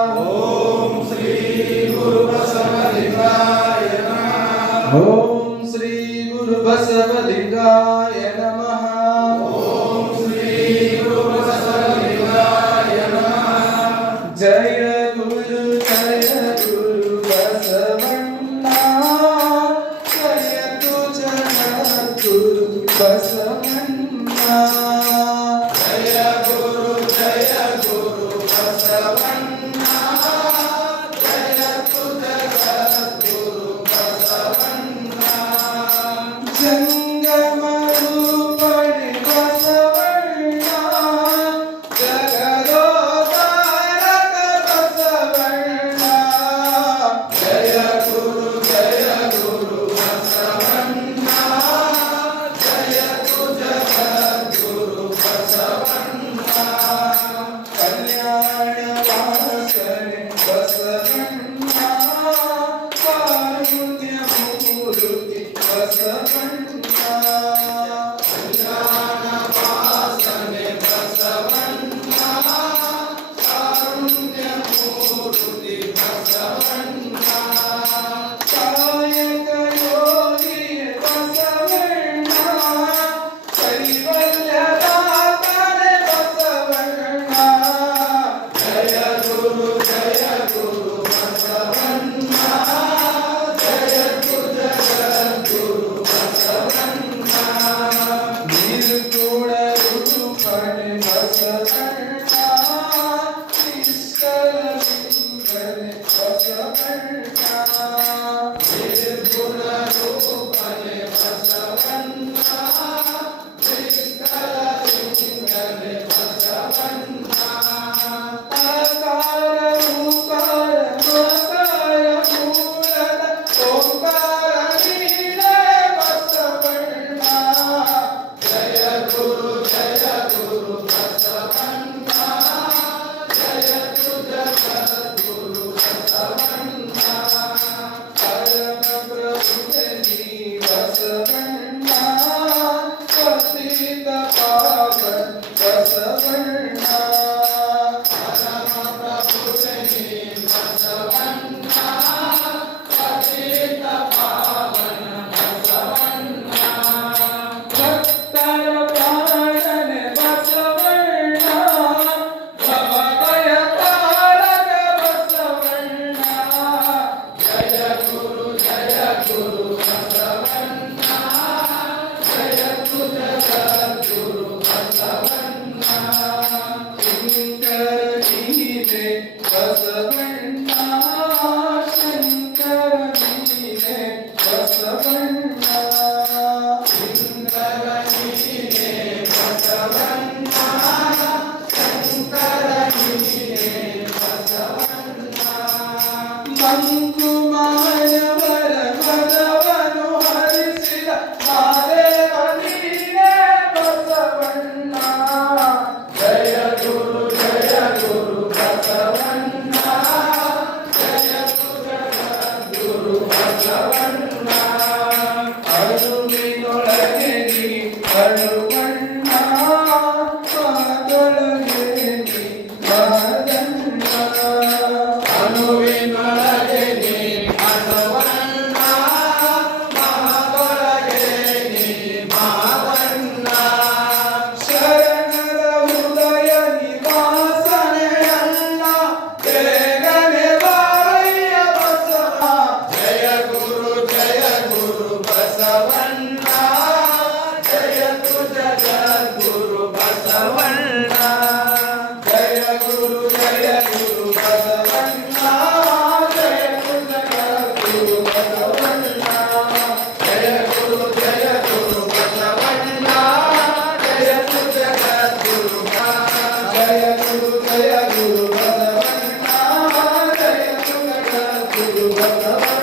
ओम श्री गुरु बसवलिंगाय नमः। ओम श्री गुरु बसवलिंगाय नमः। ओम श्री गुरु बसवलिंगाय नमः। जय गुरु बसवण्णा, जय तु जगद्गुरु बसवण्णा। जय गुरु बसवण्णा, जय तु जगद्गुरु बसवण्णा। जंगम रूपणे बसवण्णा, जगदोद्धारक बसवण्णा। जय गुरु बसवण्णा, जय तु जगद्गुरु बसवण्णा। कल्याण वासने बसवण्णा, कारुण्य मूर्ति बसवण्णा। कल्याण वासने बसवण्णा, कारुण्य मूर्ति बसवण्णा। कायक योगी बसवण्णा, कैवल्य दाताने बसवण्णा। जय गुरु बसवण्णा, जय तु जगद्गुरु बसवण्णा। निर्गुण रूपणे बसवण्णा, ईश्वर लिंगने बसवण्णा। निर्गुण रूपने बसवण्णा, निष्कललिंगने बसवण्णा। आकार उकार मकार मूलद ओंकार नीले बसवण्णा। जय गुरु बसवण्णा, जय तु जगद्गुरु बसवण्णा। परम प्रभु नी बसवण्णा, पतित पावन बसवण्णा। परम प्रभुनि बसवण्णा, पतित पावन बसवण्णा। भक्तर प्राणन बसवण्णा, भवभय तारक बसवण्णा। जय गुरु बसवण्णा, जय तु जगद्गुरु बसवण्णा। शंकर नीने बसवण्णा, शंकर नीने बसवण्णा। शंकरनीने बसवण्णा, शंकरनीने बसवण्णा। मंकुमाय वर भगवनु हरिसिद महादेव नीने बसवण्णा। जय गुरु बसवण्णा, जय तु जगद्गुरु बसवण्णा। ಅಣುವಿನೊಳಗೆ ನೀ ಅಣುವಣ್ಣ, ಮಹದೊಳಗೆ ನೀ ಮಹದಣ್ಣ. ಅಣುವಿನೊಳಗೆ ನೀ ಅಣುವಣ್ಣ, ಮಹದೊಳಗೆ ನೀ ಮಹದಣ್ಣ. ಶರಣರ ಹೃದಯ ನಿವಾಸನೆ ಅಣ್ಣ, ಬೇಗನೆ ಬಾರಯ್ಯ ಬಸವ. ಜಯ ಗುರು ಬಸವಣ್ಣ, ಜಯ ತु ಜಗದ್ಗುರು ಬಸವಣ್ಣ. ಜಯ ಗುರು ಬಸವಣ್ಣ, ಜಯ ತು ಜಗದ್ಗುರು ಬಸವಣ್ಣ. ಜಯ ಗುರು ಬಸವಣ್ಣ, ಜಯ ತು ಜಗದ್ಗುರು ಜಯ ಗುರು ಬಸವಣ್ಣ, ಜಯ ತು ಜಗದ್ಗುರು ಬಸವಣ್ಣ.